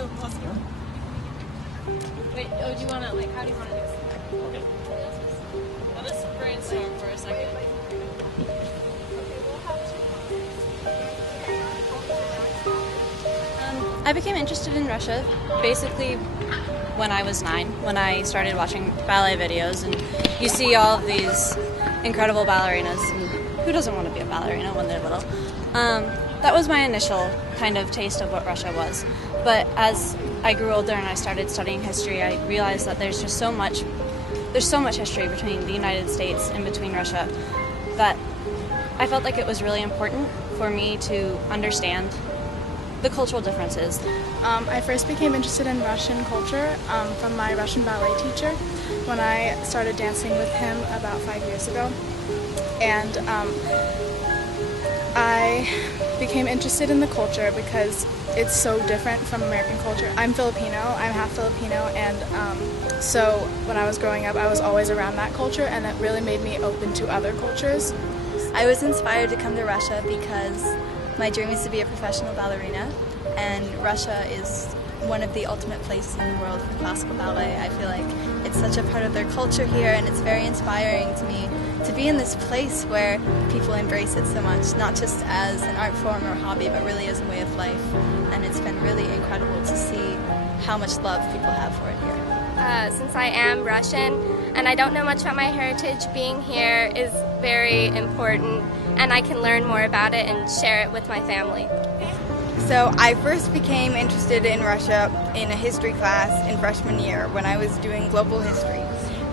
So, wait, oh, do you want to, like, how do you want to do this? Okay. Let us brainstorm for a second. I became interested in Russia basically when I was 9, when I started watching ballet videos, and you see all of these incredible ballerinas, and who doesn't want to be a ballerina when they're little? That was my initial kind of taste of what Russia was. But as I grew older and I started studying history, I realized that there's so much history between the United States and between Russia that I felt like it was really important for me to understand the cultural differences. I first became interested in Russian culture from my Russian ballet teacher when I started dancing with him about 5 years ago. And I became interested in the culture because it's so different from American culture. I'm Filipino, I'm half Filipino, and so when I was growing up I was always around that culture, and it really made me open to other cultures. I was inspired to come to Russia because my dream is to be a professional ballerina, and Russia is one of the ultimate places in the world for classical ballet. I feel like it's such a part of their culture here, and it's very inspiring to me to be in this place where people embrace it so much, not just as an art form or hobby, but really as a way of life. And it's been really incredible to see how much love people have for it here. Since I am Russian and I don't know much about my heritage, being here is very important, and I can learn more about it and share it with my family. So I first became interested in Russia in a history class in freshman year when I was doing global history.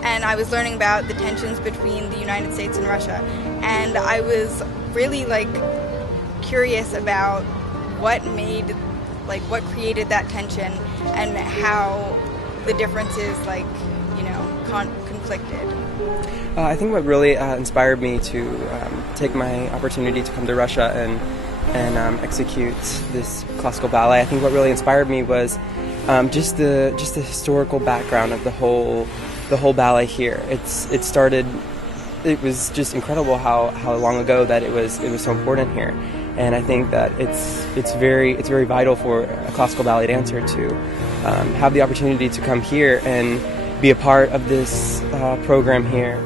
And I was learning about the tensions between the United States and Russia. And I was really curious about what created that tension and how the differences conflicted. I think what really inspired me to take my opportunity to come to Russia and execute this classical ballet, I think what really inspired me was just the historical background of the whole ballet here. It was just incredible how long ago that it was so important here, and I think that it's very vital for a classical ballet dancer to have the opportunity to come here and be a part of this program here.